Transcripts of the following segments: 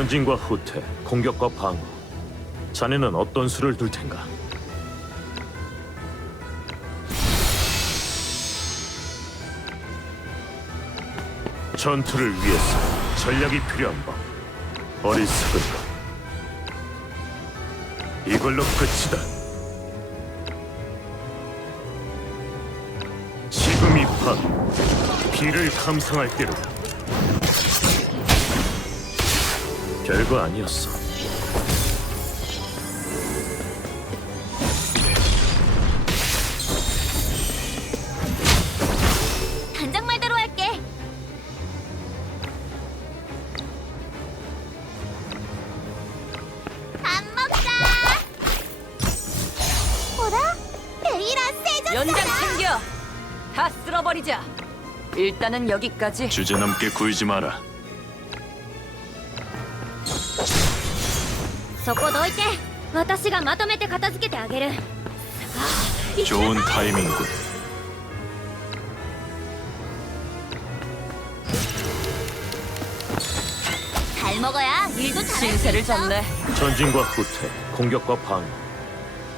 전진과 후퇴, 공격과 방어. 자네는 어떤 수를 둘 텐가? 전투를 위해서 전략이 필요한 법. 어리석은 것. 이걸로 끝이다. 지금이 바로 비를 감상할 때로다. 별거 아니었어. 단장 말대로 할게. 밥 먹자. 뭐라? 베이라 세졌잖아. 연장 챙겨. 다 쓸어버리자. 일단은 여기까지. 주제넘게 구이지 마라. そこどいて。私がまとめて片付けてあげる。 좋은 타이밍군. 잘 먹어야 일도 잘할 수 신세를 있어. 졌네. 전진과 후퇴, 공격과 방어.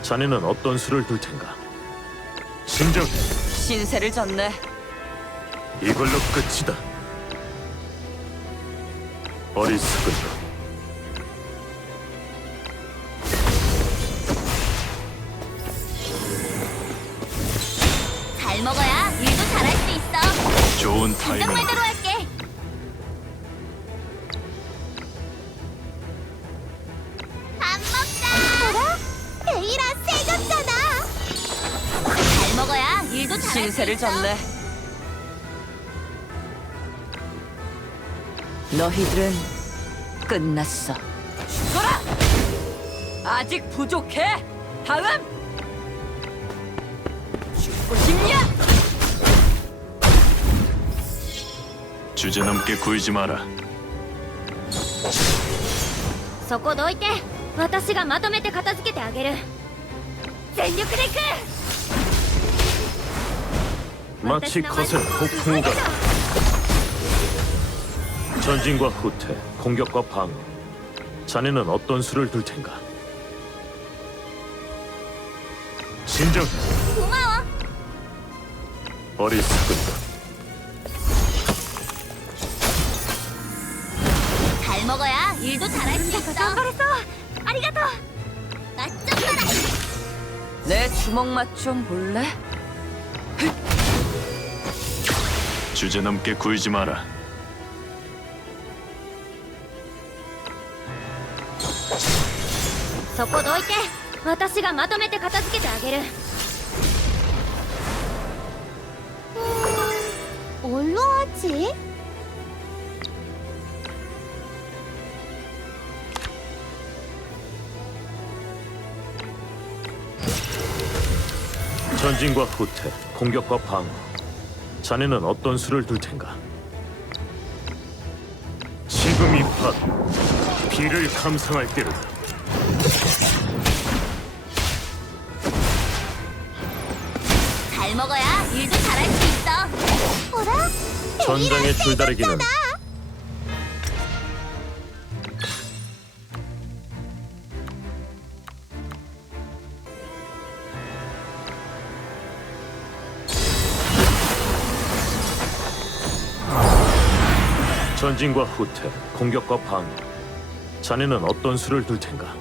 자네는 어떤 수를 둘 텐가? 진정. 신세를 졌네. 이걸로 끝이다. 어리석은 것. 타이밍. 말대로 할게. 밥 먹자. 뭐라? 베이라 세졌잖아. 잘 먹어야 일도 잘할 수 신세를 있어. 졌네. 너희들은 끝났어. 죽어라! 아직 부족해. 다음. 죽고 싶냐? 주제넘게 구이지 마라. そこどいて私がまとめて片付けてあげる全力で行く 마치 거센 폭풍우가 전진과 후퇴, 공격과 방어. 자네는 어떤 수를 둘 텐가? 진정. 고마워 어리석은 잘 먹어야 일도 잘할 수 있어頑張れそう 아리가또 맛좀 봐라 내 주먹 맛 좀 볼래? 주제넘게 구이지 마라. そこどいて私がまとめて片付けてあげる 뭘로 하지? 전진과 후퇴, 공격과 방어. 자네는 어떤 수를 둘 텐가? 지금이 바로 비를 감상할 때로다. 잘 먹어야 일도 잘할 수 있어 뭐라? 전장의 줄다리기는 전진과 후퇴, 공격과 방어. 자네는 어떤 수를 둘 텐가?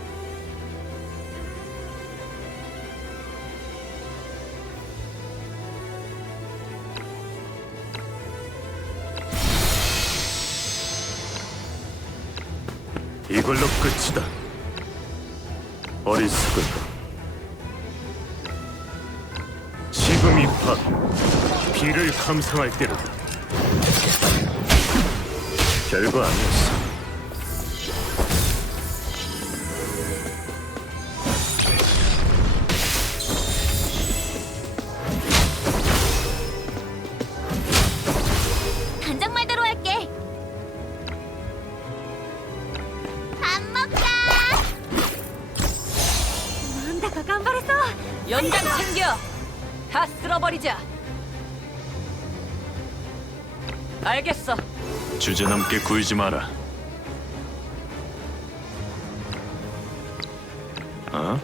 이걸로 끝이다. 어리석은 것. 지금이 바로 비를 감상할 때로다. 별거 아니었어. 간장 말대로 할게. 밥 먹자. 난다가 간발했어. 연장 챙겨. 다 쓸어버리자. 알겠어. 주제넘게 굴지 마라. 어?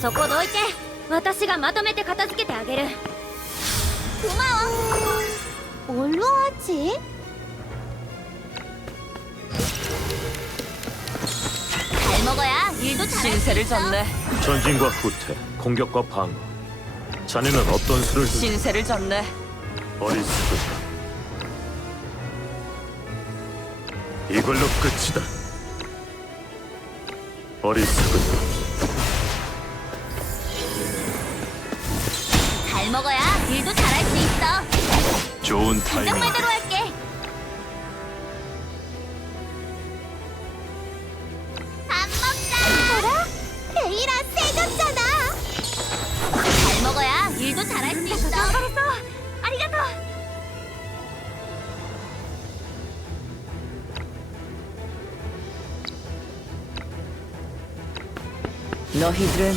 そこどいて私がまとめて片付けてあげる고마워 올로아치? 잘 먹어야 일도 신세를 졌네. 전진과 후퇴, 공격과 방어. 자네는 어떤 수를 신세를 졌네. 어린 수준, 이걸로 끝이다. 어리석은 잘 먹어야 일도 잘할 수 있어 좋은 타이밍. 정말대로 할 너희들은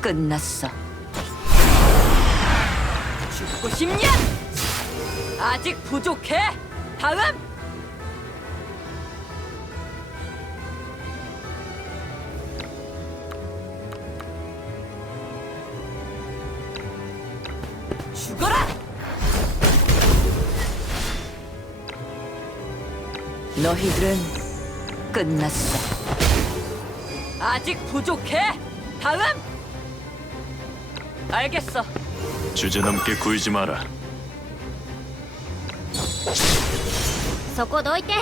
끝났어. 죽고 싶냐? 아직 부족해. 다음. 죽어라. 너희들은 끝났어. 아직 부족해. 다음. 알겠어. 주제넘게 구이지 마라. そこどいて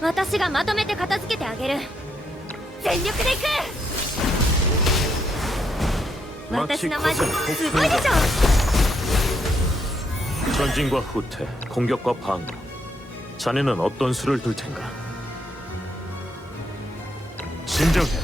私がまとめて片付けてあげる全力でいく私のマジックすごいでしょ 전진과 후퇴, 공격과 방어. 자네는 어떤 수를 둘 텐가? 진정해.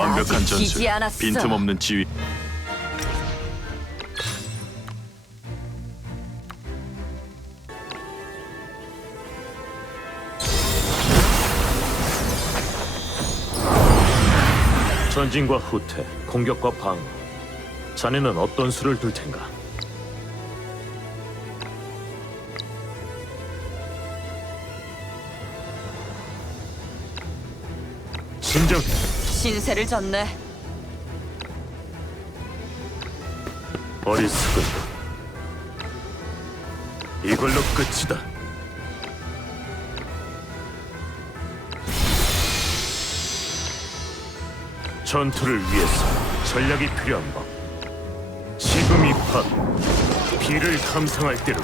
완벽한 아직 전술, 않았어. 빈틈없는 지휘. 전진과 후퇴, 공격과 방어. 자네는 어떤 수를 둘 텐가? 진정해. 신세를 졌네. 어리석은 것. 이걸로 끝이다. 전투를 위해서 전략이 필요한 법. 지금이 바로 피를 감상할 때로.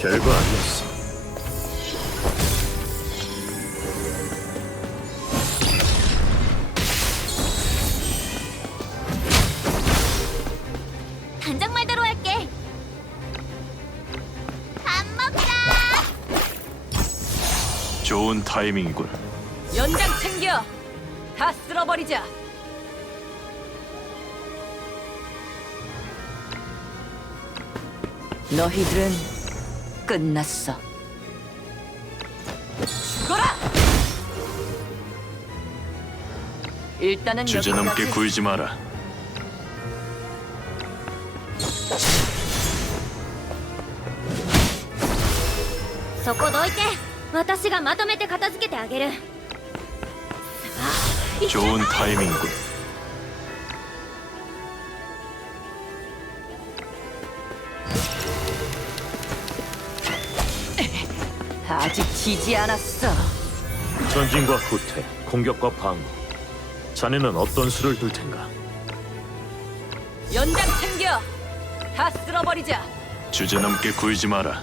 별거 아니었어. 타이밍이군. 연장 챙겨. 다 쓸어버리자. 너희들은 끝났어. 죽어라. 일단은 주제넘게 여기까지. 구이지 마라. まとめて片付けてあげる좋은 타이밍군. 아직 지지 않았어. 전진과 후퇴, 공격과 방어. 자네는 어떤 수를 둘 텐가? 연장 챙겨. 다 쓸어버리자. 주제넘게 굴지 마라.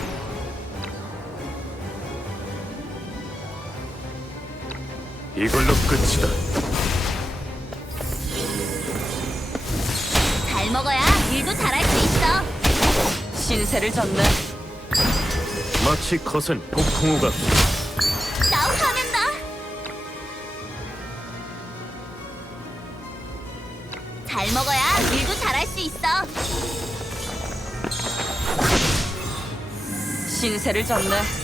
이걸로 끝이다. 잘 먹어야 일도 잘할 수 있어. 신세를 졌네. 마치 거센 폭풍우 같나 화낸다. 잘 먹어야 일도 잘할 수 있어. 신세를 졌네.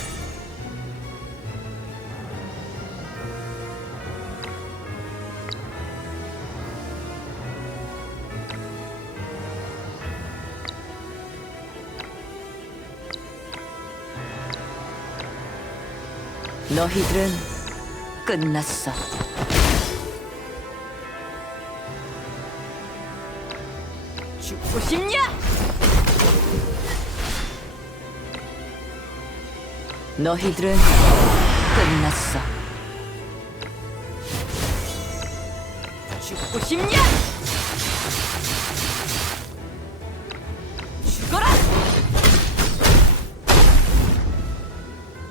너희들은 끝났어. 죽고 싶냐? 너희들은 끝났어. 죽고 싶냐?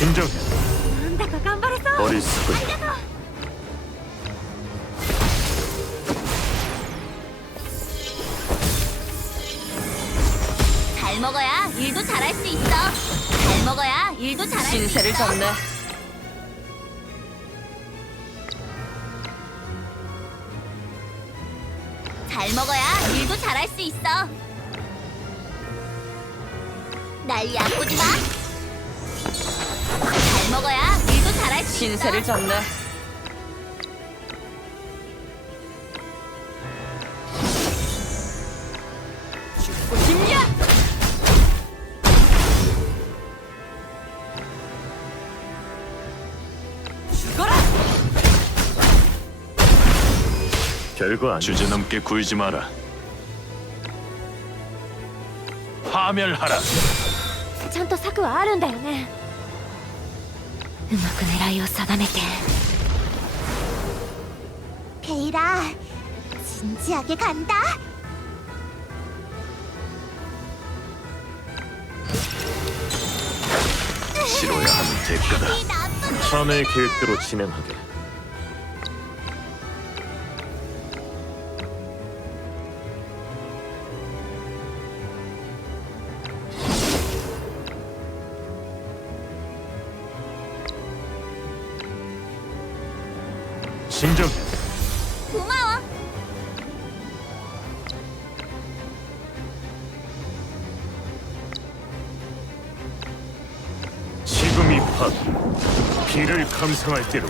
진정. 어리석은. 잘 먹어야 일도 잘할 수 있어. 잘 먹어야 일도 잘할 수 있어. 신세를 졌네. 잘 먹어야 일도 잘할 수 있어. 날 약보지 마. 신세를 졌네. 죽고 싶냐? 죽어라! 별거 아니야. 주제넘게 굴지 마라. 파멸하라. ちゃんと策はあるんだよね うまく狙いを定めて 베이라, 진지하게 간다. 치러야 하는 대가다. 이 나쁜 자네의 계획대로 진행하게. 진정. 고마워. 지금이 밥. 피를 감상할 때로.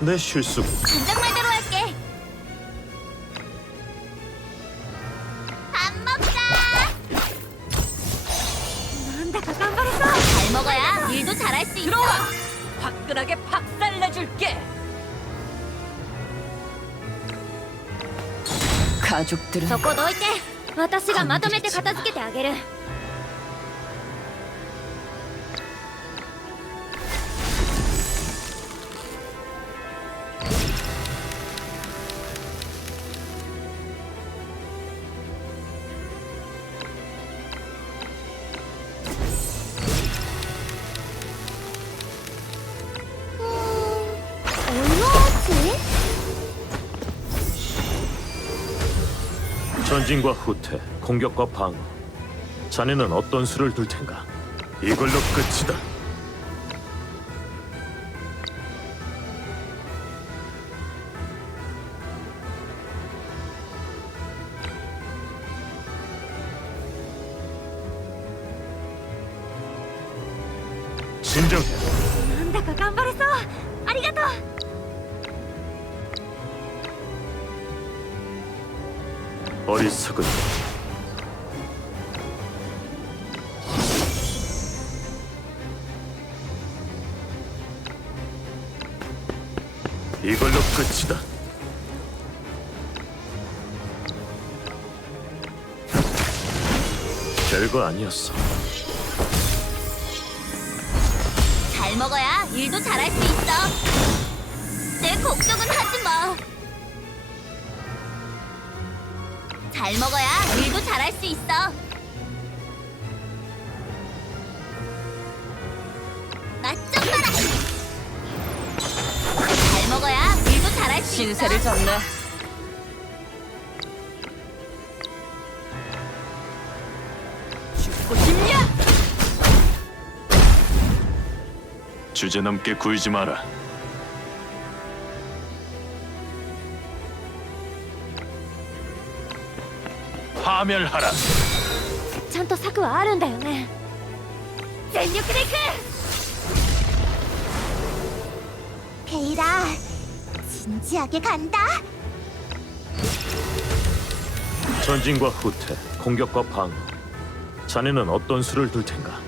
내 실수. 단장 말 そこどいて。私がまとめて片付けてあげる。 전진과 후퇴, 공격과 방어. 자네는 어떤 수를 둘 텐가? 이걸로 끝이다. 어리석은 이걸로 끝이다. 별거 아니었어. 잘 먹어야 일도 잘할 수 있어. 내 걱정은 하지 마. 잘 먹어야 일도 잘할 수 있어. 맛좀 봐라. 잘 먹어야 일도 잘할 수 있어. 신세를 졌네. 죽고 싶냐? 주제넘게 굴지 마라. 파멸하라. ちゃんと策はあるんだよね全力でいく 베이라, 진지하게 간다. 전진과 후퇴, 공격과 방어. 자네는 어떤 수를 둘 텐가?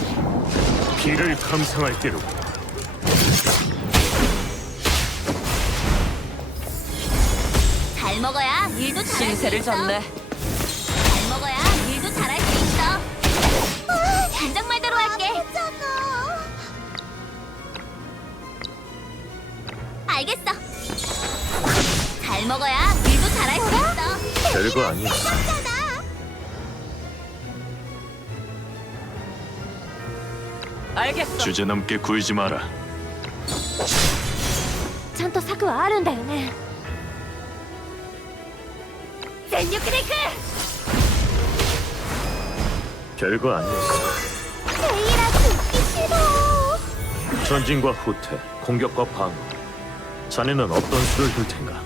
지금이 바로 비를 감상할 때로 잘 먹어야 일도 잘할 수 신세를 있어. 졌네. 잘 먹어야 일도 잘할 수 있어. 단장 말대로 할게. 알겠어. 잘 먹어야 일도 잘할 수 있어. 별거 아니었어. 알겠어. 주제넘게 굴지 마라. ちゃんと策はあるんだよね全力でいく 별거 아니었어. 베이라 듣기 싫어. 전진과 후퇴, 공격과 방어. 자네는 어떤 수를 둘 텐가?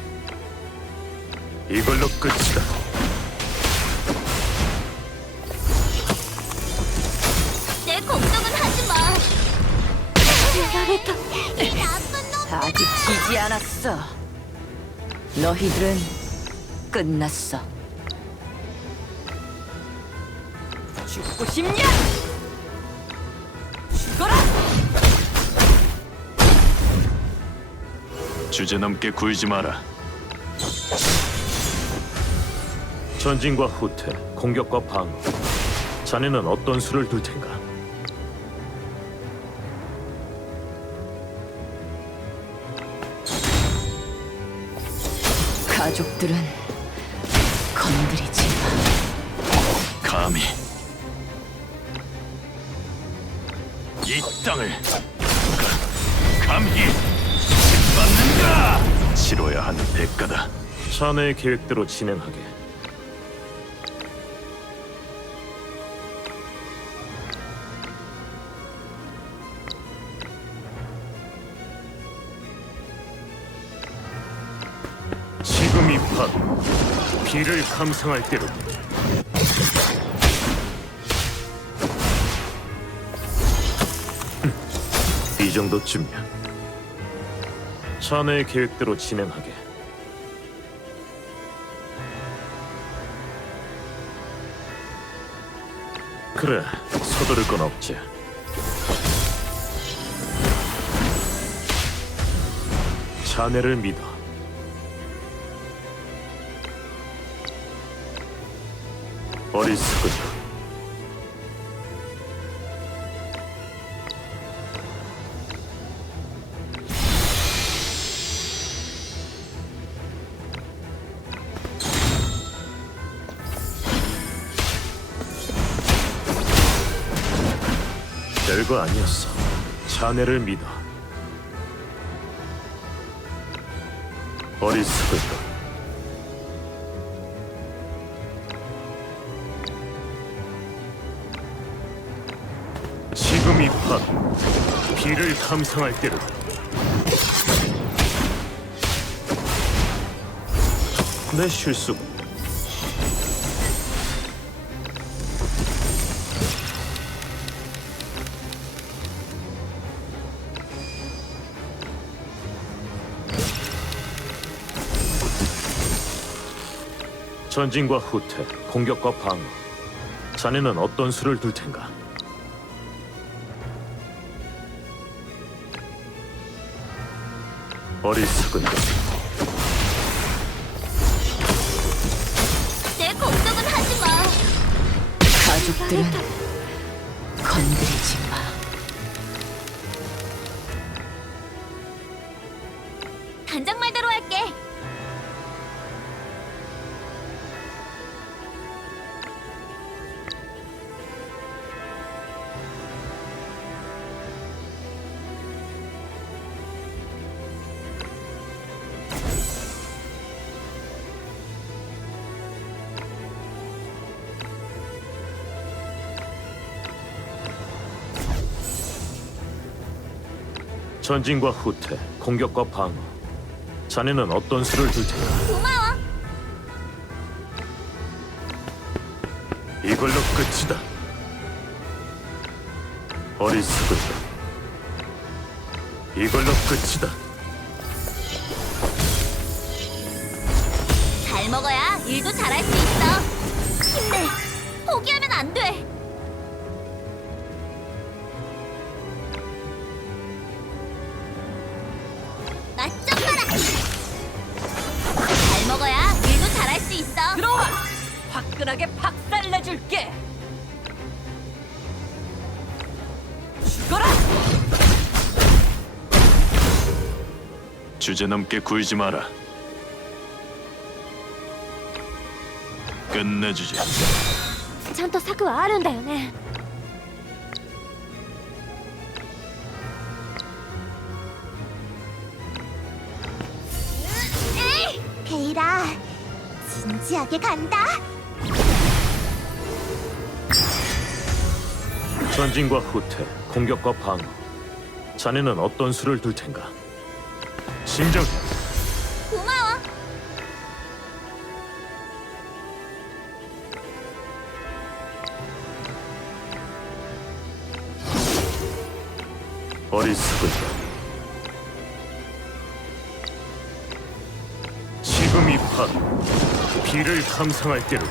이걸로 끝이다. 지지 않았어. 너희들은 끝났어. 죽고 싶냐? 죽어라! 주제넘게 굴지 마라. 전진과 후퇴, 공격과 방어. 자네는 어떤 수를 둘 텐가? 가족들은 건드리지 마. 감히 이 땅을 감히 짓밟는다! 치러야 하는 대가다. 자네의 계획대로 진행하게. 비를 감상할 때로. 이 정도쯤이야. 자네의 계획대로 진행하게. 그래, 서두를 건 없지. 자네를 믿어. 어리석은 별거 아니었어. 자네를 믿어. 어리석은 것. 밤 비를 감상할 때를 내 실수 전진과 후퇴, 공격과 방어. 자네는 어떤 수를 둘 텐가? 어리석은 것. 내 걱정은 하지 마. 가족들은 전진과 후퇴, 공격과 방어. 자네는 어떤 수를 둘 텐가? 고마워. 이걸로 끝이다. 어리석은 것. 이걸로 끝이다. 잘 먹어야 일도 잘할 화끈하게 박살 내줄게! 죽어라! 주제넘게 굴지 마라. 끝내주지. ちゃんと策はあるんだよね 베이라, 진지하게 간다. 전진과 후퇴, 공격과 방어. 자네는 어떤 수를 둘 텐가? 진정해. 고마워. 어리석은 것. 지금 이 밤 비를 감상할 때로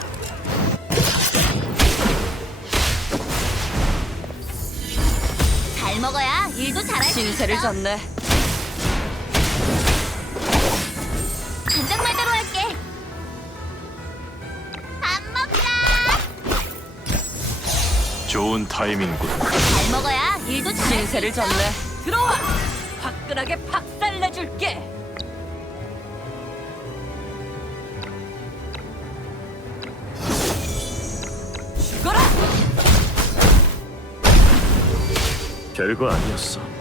신세를 졌네. 간장 말대로 할게. 밥 먹자. 좋은 타이밍군. 잘 먹어야 일도 수 신세를. 졌네. 들어와! 화끈하게 박살 내줄게! 죽어라! 별거 아니었어.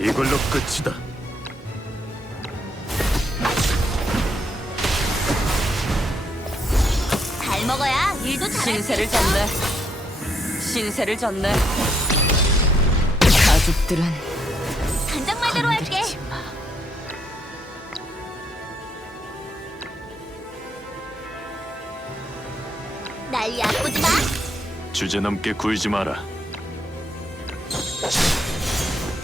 이걸로 끝이다. 잘 먹어야 일도 잘할 수 신세를 있어. 졌네. 신세를 졌네. 가족들은 간장 말대로 할게. 건드리지 마. 날 얕보지 마. 주제넘게 굴지 마라.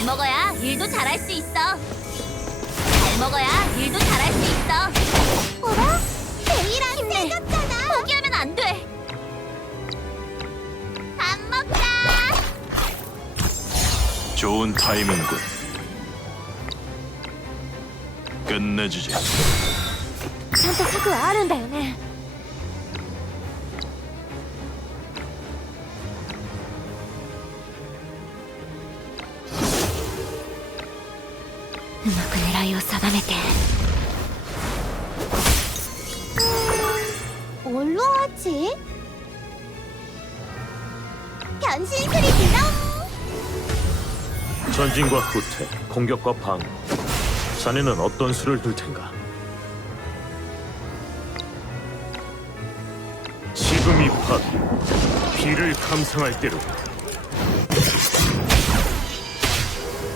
잘 먹어야 일도 잘할 수 있어. 잘 먹어야 일도 잘할 수 있어. 어라? 베이랑 생겼잖아. 포기하면 안 돼. 밥 먹자. 좋은 타이밍군. 끝내주지. ちゃんと策はあるんだよね 狙いを定めて 뭘로 하지? 변신 소리 들어. 전진과 후퇴, 공격과 방어. 자네는 어떤 수를 둘 텐가? 지금이 밥, 비를 감상할 때로.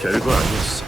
별거 아니었어. 잘 먹어야 일도 잘할 수 있어.